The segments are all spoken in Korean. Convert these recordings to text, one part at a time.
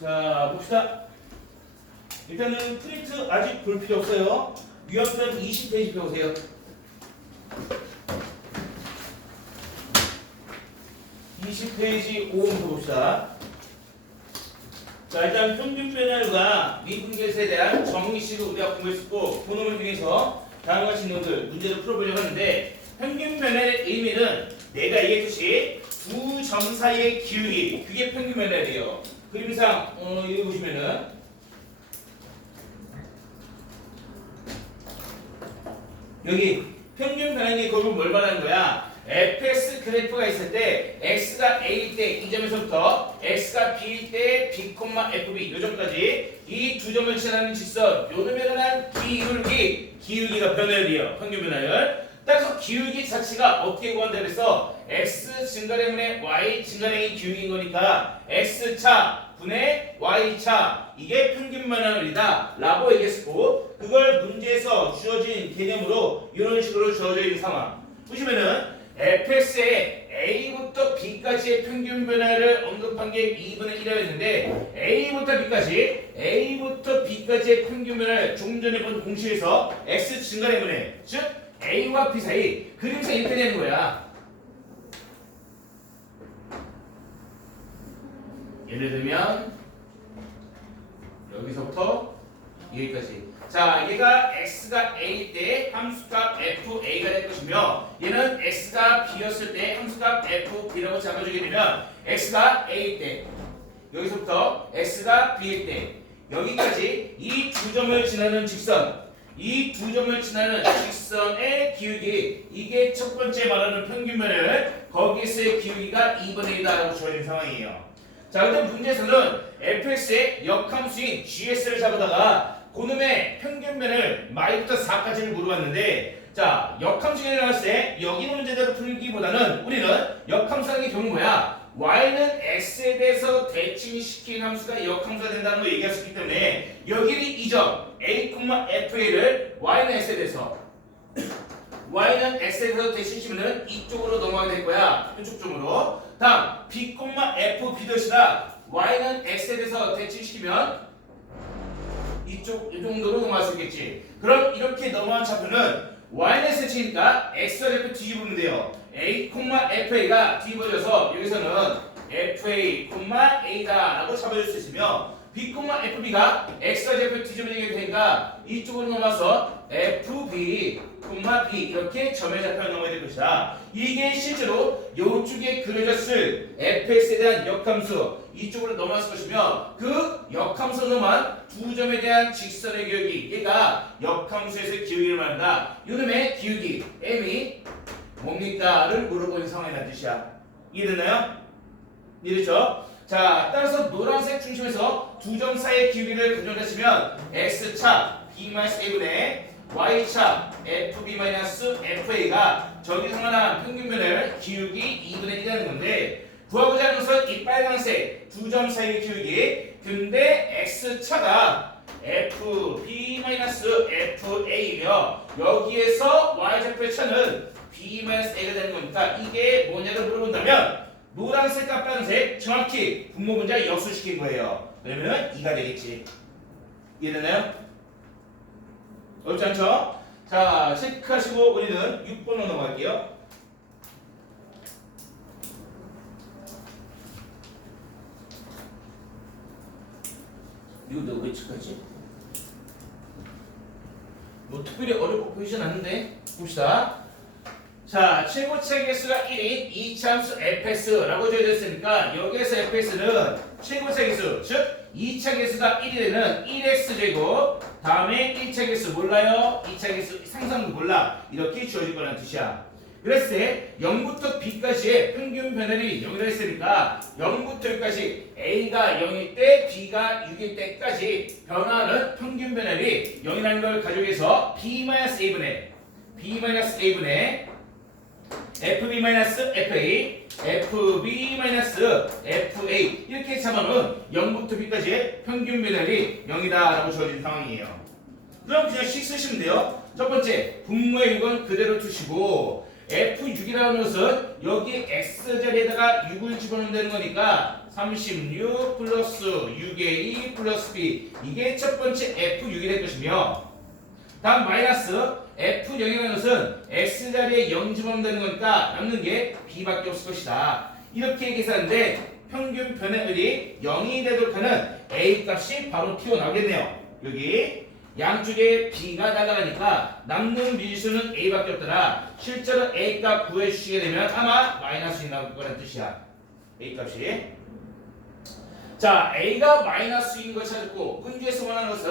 자, 봅시다. 일단은 프린트 아직 볼 필요 없어요. 유형편 20페이지 펴보세요. 20페이지 5번 봅시다. 자, 일단 평균 변화율과 미분계수에 대한 정의식을 우리가 공부했었고, 그 놈을 통해서 다음과 같은 놈들 문제를 풀어보려고 하는데, 평균 변화의 의미는 내가 얘기했듯이 두 점 사이의 기울기, 그게 평균 변화율이에요. 그림상 여기 보시면은 여기 평균 변화율이 거기 뭘 말하는 거야? fx 그래프가 있을 때 x가 a일 때 이 점에서부터 x가 b일 때 b, fb 요 점까지 이 두 점을 지나는 직선 요 놈에 관한 기울기가 변화율이에요. 평균 변화율. 따라서 기울기 자체가 어떻게 구한다 그래서 x 증가량분의 y 증가량이 기울기인 거니까 x차 분의 y차 이게 평균 변화율이다 라고 얘기했고, 그걸 문제에서 주어진 개념으로 이런 식으로 주어져 있는 상황 보시면은 fx의 a부터 b까지의 평균 변화를 언급한 게 2분의 1이라고 했는데, a부터 b까지의 평균 변화를 조금 전에 본 공식에서 x 증가량분의 즉 a와 b 사이 그림상 이렇게 되는 거야. 예를 들면 여기서부터 여기까지. 자, 얘가 x가 a일 때 함수값 fa가 될 것이며, 얘는 x가 b였을 때 함수값 fb라고 잡아주게 되면 x가 a일 때 여기서부터 x가 b일 때 여기까지 이 두 점을 지나는 직선, 이 두 점을 지나는 직선의 기울기, 이게 첫 번째 말하는 평균 변화율, 거기서의 기울기가 2분의 1이라고 주어진 상황이에요. 자, 근데 문제에서는 fx의 역함수인 gs를 잡아다가 그놈의 평균 변화율 마이부터 4까지를 물어봤는데, 자, 역함수가 나왔을 때 여기 문제대로 풀기보다는 우리는 역함수라는 경우 뭐야? y는 x에 대해서 대칭시킨 함수가 역함수가 된다는 걸 얘기할 수 있기 때문에 여기는 이 점 a, fa를 y는 x에 대해서 대칭시키면 이쪽으로 넘어가게 될 거야. 이쪽 쪽으로. 다음 b, f, b 듯이다. y는 x에 대해서 대칭시키면 이 정도로 넘어갈 수 있겠지. 그럼 이렇게 넘어간 차표는 y는 x에 치니까 x와 f 뒤집으면 돼요. a, fa가 뒤집어져서 여기서는 fa, a다 라고 잡아줄 수 있으며, b, fb가 x와 f 뒤집어지게 되니까 이쪽으로 넘어와서 fb, b 이렇게 점의 좌표를 넘어야 될 것이다. 이게 실제로 이쪽에 그려졌을 fx에 대한 역함수 이쪽으로 넘어왔을 것이며, 그 역함수로만 두 점에 대한 직선의 기울기, 얘가 역함수에서의 기울기를 말한다. 이놈의 기울기 m이 뭡니까?를 물어보는 상황이라는 뜻이야. 이해됐나요? 이해됐죠? 자, 따라서 노란색 중심에서 두 점 사이의 기울기를 가져다시면 x차 b-a분의 y차 fb-fa가 저기서 말한 평균 변화율 기울기 2분의 1이라는 건데, 구하고자 하는 것은 이 빨간색 두 점 사이의 기울기, 근데 x차가 fb-fa이며 여기에서 y좌표의 차는 b-a가 되는 거니까 이게 뭐냐를 물어본다면 노란색과 빨간색 정확히 분모 분자 역수시킨 거예요. 그러면 2가 되겠지. 이해되나요? 어렵지 않죠? 자, 체크하시고 우리는 6번으로 넘어갈게요. 이거 너 왜 체크하지? 뭐 특별히 어렵고 보이진 않는데 봅시다. 자, 최고차 개수가 1인 2차함수 fx라고 주어졌으니까 여기에서 fx는 최고차 개수, 즉 2차 개수가 1이되는 1x제곱, 다음에 1차 개수 몰라요, 2차 개수 상상도 몰라, 이렇게 주어질 거라는 뜻이야. 그랬을 때 0부터 b까지의 평균 변화율이 0이라 했으니까 0부터 여기까지 a가 0일 때 b가 6일 때까지 변화하는 평균 변화율이 0이라는 걸 가져오해서 b-a분의 fb-fa, fb-fa 이렇게 잡아놓은 0부터 b까지의 평균 변화율이 0이다 라고 주어진 상황이에요. 그럼 그냥 식 쓰시면 돼요. 첫 번째, 분모의 6은 그대로 두시고 F6이라는 것은 여기 X자리에다가 6을 집어넣으면 되는 거니까 36 플러스 6a 플러스 b 이게 첫 번째 f6이 될 것이며 다음 마이너스 f0이라는 것은 x자리에 0 집어넣는다는 거니까 남는 게 b밖에 없을 것이다. 이렇게 계산하는데 평균 변화율이 0이 되도록 하는 a 값이 바로 튀어나오겠네요. 여기 양쪽에 b가 날아가니까 남는 미지수는 a밖에 없더라. 실제로 a 값 구해주시게 되면 아마 마이너스 1이 나올 거라는 뜻이야. a 값이. 자, a가 마이너스 2인 걸 찾았고 문제에서 원하는 것은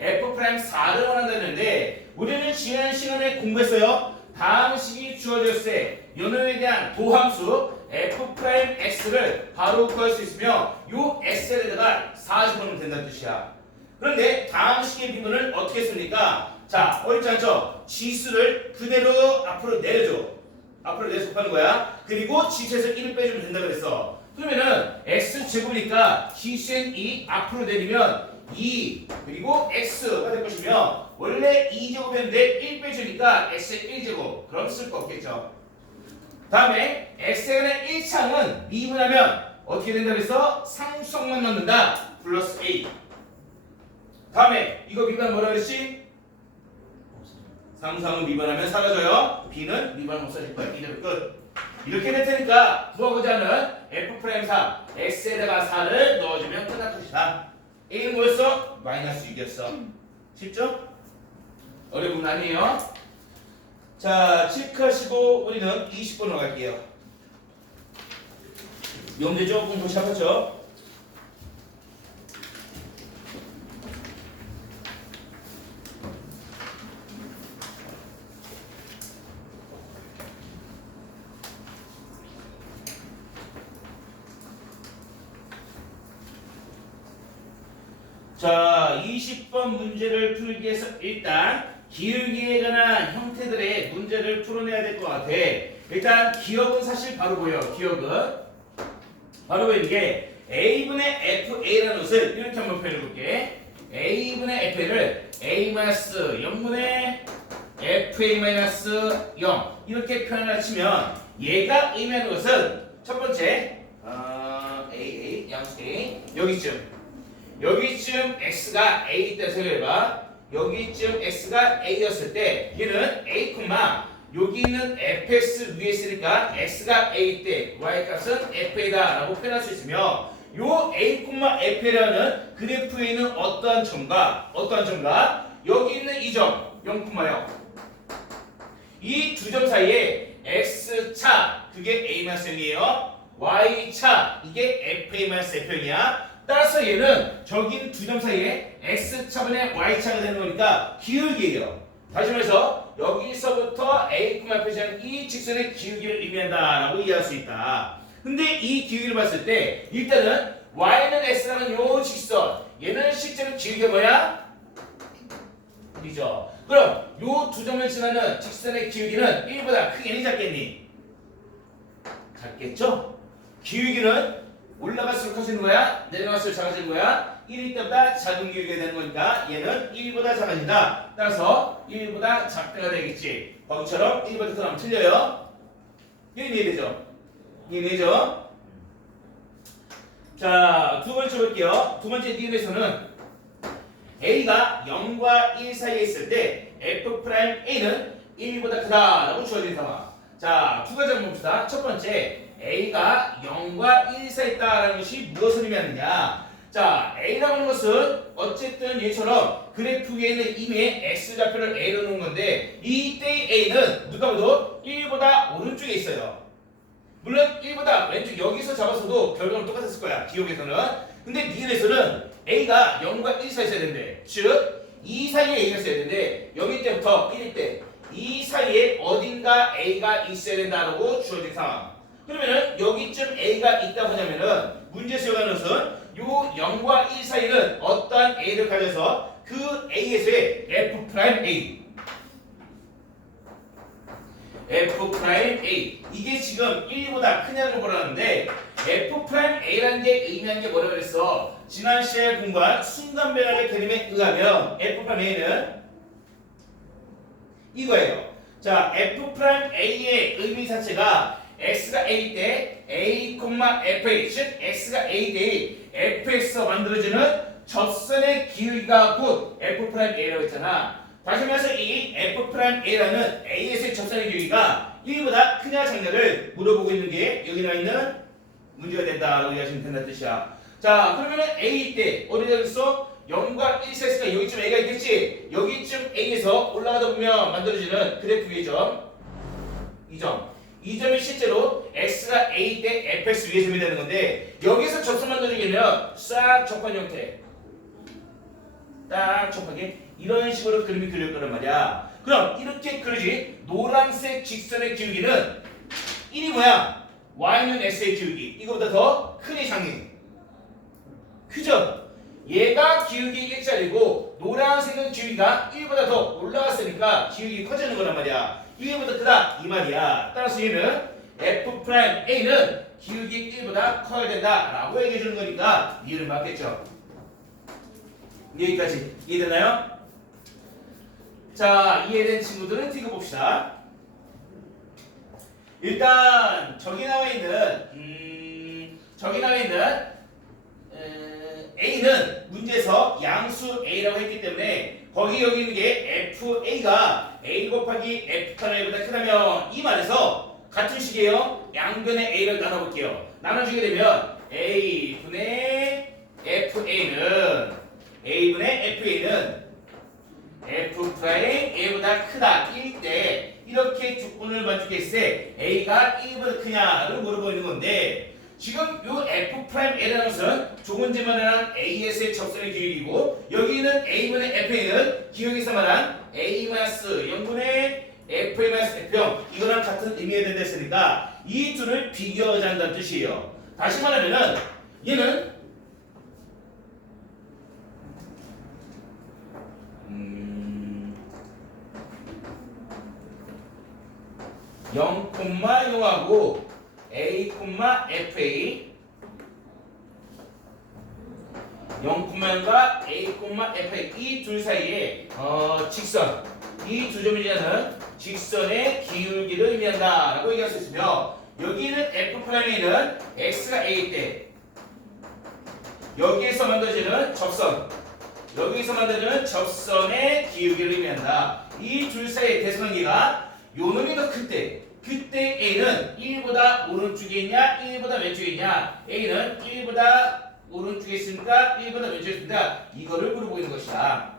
f'4를 원한다는데 우리는 지난 시간에 공부했어요. 다음 식이 주어졌을 때 요놈에 대한 도함수 f'x를 바로 구할 수 있으며 요 x에다가 4 집어넣으면 된다는 뜻이야. 그런데 다음 식의 미분을 어떻게 씁니까? 자, 어렵지 않죠? 지수를 그대로 앞으로 내려줘. 앞으로 내서 곱하는 거야. 그리고 지수에서 1을 빼주면 된다 그랬어. 그러면은 x제곱이니까 지수엔 2 앞으로 내리면 2 그리고 x가 될 것이며 원래 2제곱이었는데 1 빼주니까 x의 1제곱 그럼 쓸 거 없겠죠. 다음에 x에 관한 1창은 미분하면 어떻게 된다 그랬어? 상수성만 넣는다. 플러스 a. 다음에 이거 미분하면 뭐라 그랬지? 상수항은 미분하면 사라져요. b는 미분하면 없어질 거야. 이대로 끝. 이렇게 될 테니까 구하고자 하는 f'4 x에다가 4를 넣어주면 끝날 것이다. a는 뭐였어? 마이너스 6이었어. 쉽죠? 어려운 문 아니에요. 자, 체크하시고 우리는 20번으로 갈게요. 이 문제 조금 더 잡았죠? 자, 20번 문제를 풀기 위해서 일단 기울기에 관한 형태들의 문제를 풀어내야 될 것 같아. 일단 기억은 사실 바로 보여. 기억은 바로 보이는 게 a분의 fa라는 것을 이렇게 한번 표현해 볼게. a분의 fa를 a-0분의 fa-0 이렇게 표현을 치면 얘가 의미하는 것은 첫 번째 a 양수 a 여기쯤 x가 a 때 생각해봐. 여기쯤 x가 a였을 때 얘는 a, 여기 있는 fx 위에 있으니까 x가 a 때 y 값은 fa다 라고 표현할 수 있으며 요 a, fa라는 그래프에 있는 어떠한 점과 여기 있는 이 점 0,0 이 두 점 사이에 x차 그게 a-0이에요. y차 이게 fa-f이야. 따라서 얘는 저긴 두 점 사이에 x차분의 y차가 되는 거니까 기울기예요. 다시 말해서 여기서부터 a, f는 이 직선의 기울기를 의미한다라고 이해할 수 있다. 근데 이 기울기를 봤을 때 일단은 y는 x라는 요 직선 얘는 실제로 기울기가 뭐야? 이죠. 그럼 요 두 점을 지나는 직선의 기울기는 1보다 크겠니 작겠니? 작겠죠? 기울기는 올라갈수록 커지는 거야? 내려갈수록 작아지는 거야? 1일 때보다 작은 기울기가 되는 거니까 얘는 1보다 작아진다. 따라서 1보다 작다가 되겠지. 거기처럼 1보다 더 나면 틀려요. 이해되죠? 이해되죠? 자, 두 번째 볼게요. 두 번째 니은에서는 a가 0과 1 사이에 있을 때 f'a는 1보다 크다라고 주어진 상황. 자, 두 가지 한번 봅시다. 첫 번째 a가 0과 1 사이에 있다라는 것이 무엇을 의미하느냐? 자, a라고 하는 것은 어쨌든 얘처럼 그래프 위에 있는 이미의 x좌표를 a로 놓은 건데 이때의 a는 누가 봐도 1보다 오른쪽에 있어요. 물론 1보다 왼쪽 여기서 잡았어도 결과는 똑같았을 거야. 기억에서는. 근데 니은에서는 a가 0과 1 사이에 있어야 된대. 즉, 2 사이에 a가 있어야 되는데 여기 때부터 1일 때 이 사이에 어딘가 a가 있어야 된다라고 주어진 상황. 그러면은 여기쯤 a가 있다고 하냐면은 문제에서 요구하는 것은 요 0과 1 사이는 어떠한 a를 가져서 그 a에서의 f'A 이게 지금 1보다 크냐는 거라는데 f'A라는 게 의미하는 게 뭐라 그랬어? 지난 시간에 공부한 순간 변화의 개념에 의하면 f'A는 이거예요. 자, f'A의 의미 자체가 x가 a 때 a, fa 즉 x가 a 때 fx에서 만들어지는 접선의 기울기가 곧 f'a라고 했잖아. 다시 말해서 이 f'a라는 a에서의 접선의 기울기가 1보다 크냐 작냐를 물어보고 있는 게 여기 나와 있는 문제가 된다라고 이해하시면 된다는 뜻이야. 자, 그러면은 a 때 어디다 있어? 0과 1 사이즈가 여기쯤 a가 있겠지? 여기쯤 a에서 올라가다 보면 만들어지는 그래프의 점, 이 점. 이 점이 실제로 x가 a 때 fx 위의 점이 되는 건데 여기서 접선 만들어지면 싹 접한 형태. 딱 접하게 이런 식으로 그림이 그릴 거란 말이야. 그럼 이렇게 그리지 노란색 직선의 기울기는 1이 뭐야? y는 x의 기울기. 이거보다 더 크니 작니? 크죠? 얘가 기울기 1짜리고 노란색은 기울기가 1보다 더 올라갔으니까 기울기 커지는 거란 말이야. 1보다 크다 이 말이야. 따라서 얘는 f'a는 기울기 1보다 커야 된다라고 얘기해 주는 거니까 이해를 맞겠죠? 여기까지 이해되나요? 자, 이해된 친구들은 튀겨봅시다. 일단 저기 나와 있는 A는 문제에서 양수 A라고 했기 때문에 거기 여기 있는 게 FA가 A 곱하기 F'보다 크다면 이 말에서 같은 식이에요. 양변의 A를 나눠볼게요. 나눠주게 되면 A분의 FA는 F'A보다 크다 1 때 이렇게 조건을 만족했을 때 A가 1보다 크냐를 물어보고 있는 건데 지금 요 F'A라는 것은 조문제 말하는 AS의 접선의 기울기고 여기는 A분의 FA는 기울기에서 말한 A-0분의 FA-F형 이거랑 같은 의미가 된다 했으니까 이 둘을 비교하자 한다는 뜻이에요. 다시 말하면은 얘는 0,0하고 A, FA 0,0과 A, FA 이 둘 사이에 직선 이 두 점이라는 직선의 기울기를 의미한다 라고 얘기할 수 있으며 여기는 F'A는 X가 A 때 여기에서 만들어지는 접선의 기울기를 의미한다. 이 둘 사이의 대성관계가 요 놈이 더 클 때 그때 A는 1보다 오른쪽에 있냐 1보다 왼쪽에 있냐 A는 1보다 오른쪽에 있으니까 1보다 왼쪽에 있습니다. 이거를 물어보고 있는 것이다.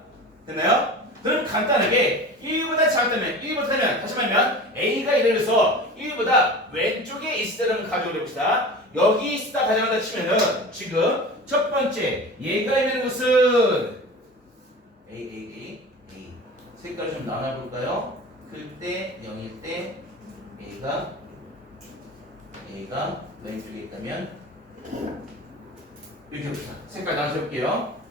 됐나요? 그럼 간단하게 1보다 작다면 1보다 크다면 다시 말하면 A가 예를 들어서 1보다 왼쪽에 있을 때를 한번 가져오려 봅시다. 여기 있다 가져간다 치면은 지금 첫 번째 얘가 있는 것은 A 색깔을 좀 나눠볼까요? 클 때 0일 때 A가 왼쪽에 있다면 이렇게 봅시다. 색깔 나눠볼게요.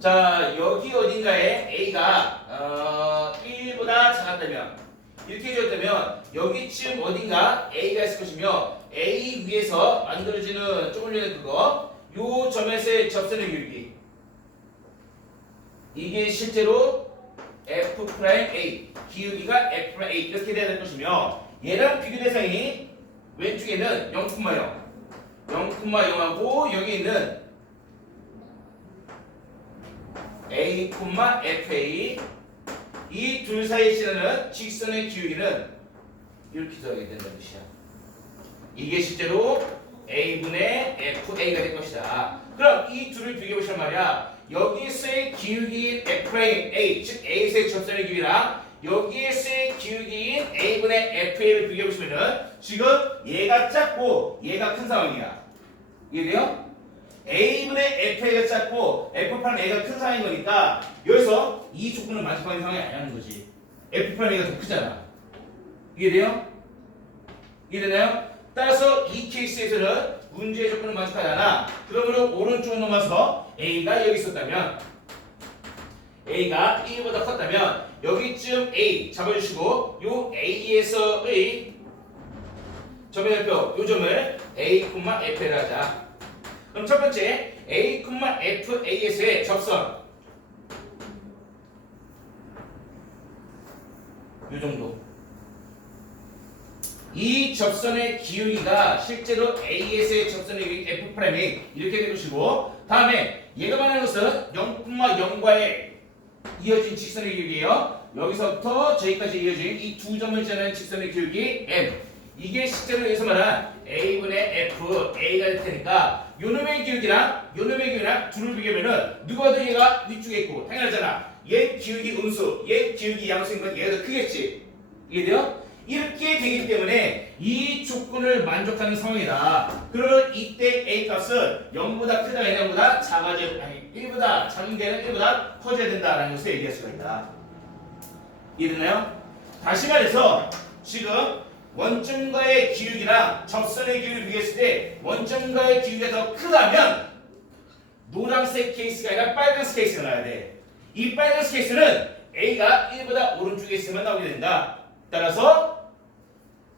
자, 여기 어딘가에 A가 1보다 작았다면 이렇게 해줬다면 여기쯤 어딘가 A가 있을 것이며 A 위에서 만들어지는 조금 전에 그거 요 점에서의 접선의 기울기 이게 실제로 F'A 기울기가 F'A 이렇게 돼야 될 것이며 얘랑 비교 대상이 왼쪽에는 0,0하고 여기 있는 A, FA 이 둘 사이에 지나는 직선의 기울기는 이렇게 들어가게 된다는 뜻이야. 이게 실제로 A분의 FA가 될 것이다. 그럼 이 둘을 비교해 보시란 말이야. 여기에서의 기울기인 FA, 즉 A에서의 접선의 기울기랑 여기에서의 기울기인 A분의 FA를 비교해 보시면은 지금 얘가 작고 얘가 큰 상황이야. 이해돼요? A분의 FA가 작고 F'A가 큰 상황인 거니까 여기서 이 조건을 만족하는 상황이 아니라는 거지. F'A가 더 크잖아. 이해돼요? 이해되나요? 따라서 이 케이스에서는 문제의 조건을 만족하잖아. 그러므로 오른쪽으로 넘어서 A가 여기 있었다면 A가 1보다 컸다면 여기쯤 A 잡아주시고 요 A에서의 점의 대표 요 점을 A, FA를 하자. 그럼 첫 번째 A, FA에서의 접선 요 정도 이 접선의 기울기가 실제로 AS의 접선의 기울기 F'이 이렇게 될 것이고 다음에 얘가 말하는 것은 0,0과의 이어진 직선의 기울기예요. 여기서부터 저기까지 이어진 이 두 점을 지나는 직선의 기울기 M 이게 실제로 여기서 말한 A분의 F, A가 될 테니까 요놈의 기울기랑 요놈의 기울기랑 둘을 비교하면은 누가 더 얘가 위쪽에 있고 당연하잖아. 얘 기울기 음수, 얘 기울기 양수인 건 얘가 더 크겠지. 이해돼요? 이렇게 되기 때문에 이 조건을 만족하는 상황이다. 그러면 이때 A 값은 0보다 크다, 0보다 작아져, 아니 1보다 작은 게 아니라 1보다 커져야 된다라는 것을 얘기할 수가 있다. 이해되나요? 다시 말해서 지금 원점과의 기울기랑 접선의 기울기를 비교했을 때 원점과의 기울기가 더 크다면 노란색 케이스가 아니라 빨간색 케이스가 나와야 돼. 이 빨간색 케이스는 A가 1보다 오른쪽에 있으면 나오게 된다. 따라서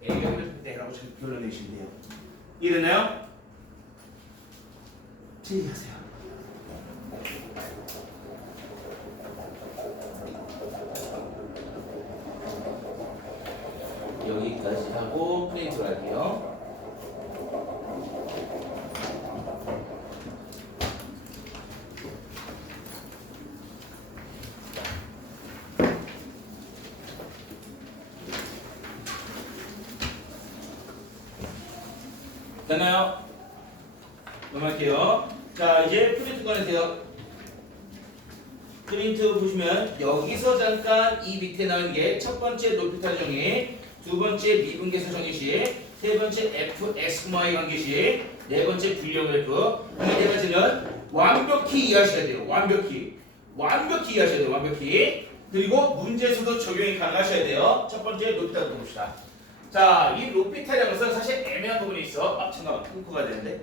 A가 1보다 크다라고 결론 내시면 돼요. 이해되나요? 제의하세요. 여기까지 하고 프린트로 할게요. 됐나요? 넘어갈게요. 자, 이제 프린트 꺼내세요. 프린트 보시면 여기서 잠깐 이 밑에 나온 게 첫 번째 높이탈 정의, 두 번째 미분계수 정의식, 세 번째 f(x,y) 관계식, 네 번째 불량 그래프. 이 네 가지는 완벽히 이해하셔야 돼요. 완벽히 이해하셔야 돼요. 완벽히. 그리고 문제에서도 적용이 가능하셔야 돼요. 첫 번째 높이탈 봅시다. 자, 이 높이탈이라는 것은 사실 애매한 부분이 있어. 잠깐만 끊고 가야 되는데.